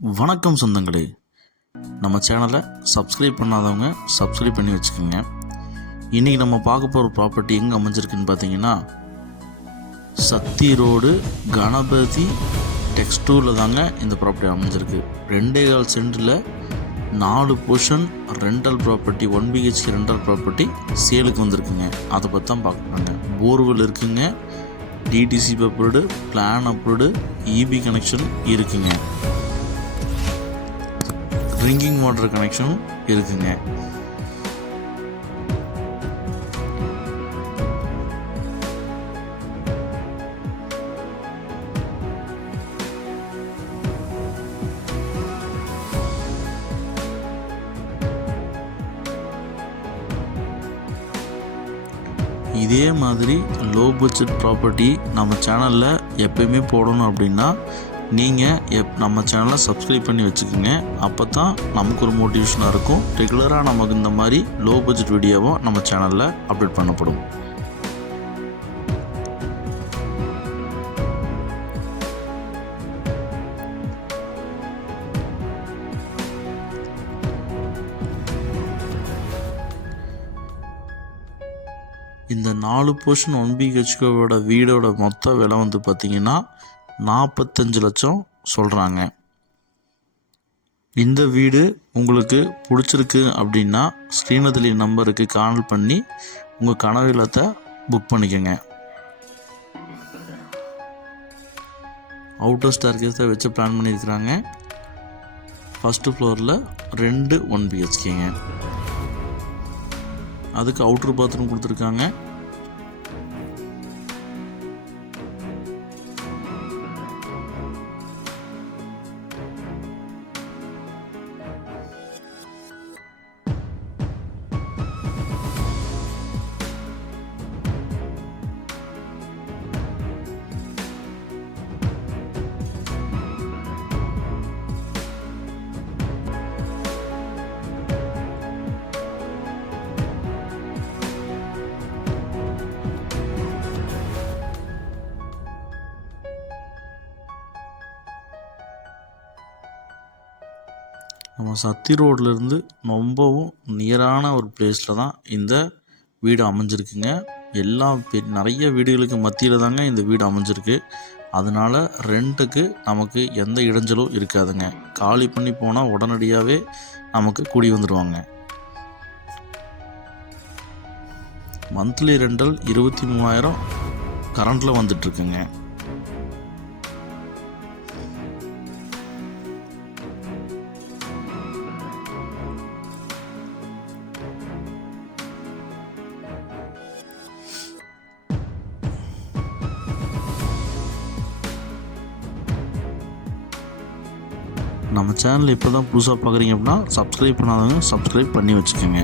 வணக்கம் சொந்தங்களே, நம்ம சேனலை சப்ஸ்கிரைப் பண்ணாதவங்க சப்ஸ்கிரைப் பண்ணி வச்சுக்கோங்க. இன்றைக்கி நம்ம பார்க்க போகிற ப்ராப்பர்ட்டி எங்கே அமைஞ்சிருக்குன்னு பார்த்தீங்கன்னா, சக்தி ரோடு கணபதி டெக்ஸ்டூரில் தாங்க இந்த ப்ராப்பர்ட்டி அமைஞ்சிருக்கு. 2.25 சென்டில் 4 portion rental property, 1 BHK rental property சேலுக்கு வந்திருக்குங்க. அதை பற்றி தான் பார்க்குறாங்க. போர்வெல் இருக்குங்க, டிடிசி பேப்பர்டு, பிளான் அப்ரூவ்டு, இபி கனெக்ஷன் இருக்குங்க, ட்ரிங்கிங் வாட்டர் கனெக்ஷனும் இருக்குங்க. இதே மாதிரி லோ பட்ஜெட் ப்ராப்பர்ட்டி நம்ம சேனலில் எப்பயுமே போடணும் அப்படின்னா நீங்கள் நம்ம சேனலை சப்ஸ்கிரைப் பண்ணி வச்சுக்கோங்க. அப்போ தான் நமக்கு ஒரு மோட்டிவேஷனாக இருக்கும். ரெகுலராக நமக்கு இந்த மாதிரி லோ பட்ஜெட் வீடியோவும் நம்ம சேனலில் அப்டேட் பண்ணப்படும். இந்த 4 போர்ஷன் 1 BHKவோட வீடோட மொத்த விலை வந்து பார்த்திங்கன்னா 45 லட்சம் சொல்கிறாங்க. இந்த வீடு உங்களுக்கு பிடிச்சிருக்கு அப்படின்னா ஸ்ரீநதி நம்பருக்கு கால் பண்ணி உங்கள் கனவு இல்லத்தை புக் பண்ணிக்கோங்க. அவுட்டர் ஸ்டேர்கேஸை வச்சு பிளான் பண்ணியிருக்கிறாங்க. ஃபஸ்ட்டு ஃப்ளோரில் 2 1 BHKங்க. அதுக்கு அவுட்ரு பாத்ரூம் கொடுத்துருக்காங்க. நம்ம சக்தி ரோட்லேருந்து ரொம்பவும் நியரான ஒரு பிளேஸில் தான் இந்த வீடு அமைஞ்சிருக்குங்க. நிறைய வீடுகளுக்கு மத்தியில் தாங்க இந்த வீடு அமைஞ்சிருக்கு. அதனால் ரெண்ட்டுக்கு நமக்கு எந்த இடைஞ்சலும் இருக்காதுங்க. காலி பண்ணி போனால் உடனடியாகவே நமக்கு கூடி வந்துடுவாங்க. மந்த்லி ரெண்டல் 23,000 கரண்டில் வந்துட்டுருக்குங்க. நம்ம சேனல் இப்போ தான் புதுசாக பார்க்குறீங்க அப்படின்னா சப்ஸ்கிரைப் பண்ணாதவங்க சப்ஸ்கிரைப் பண்ணி வச்சுக்கோங்க.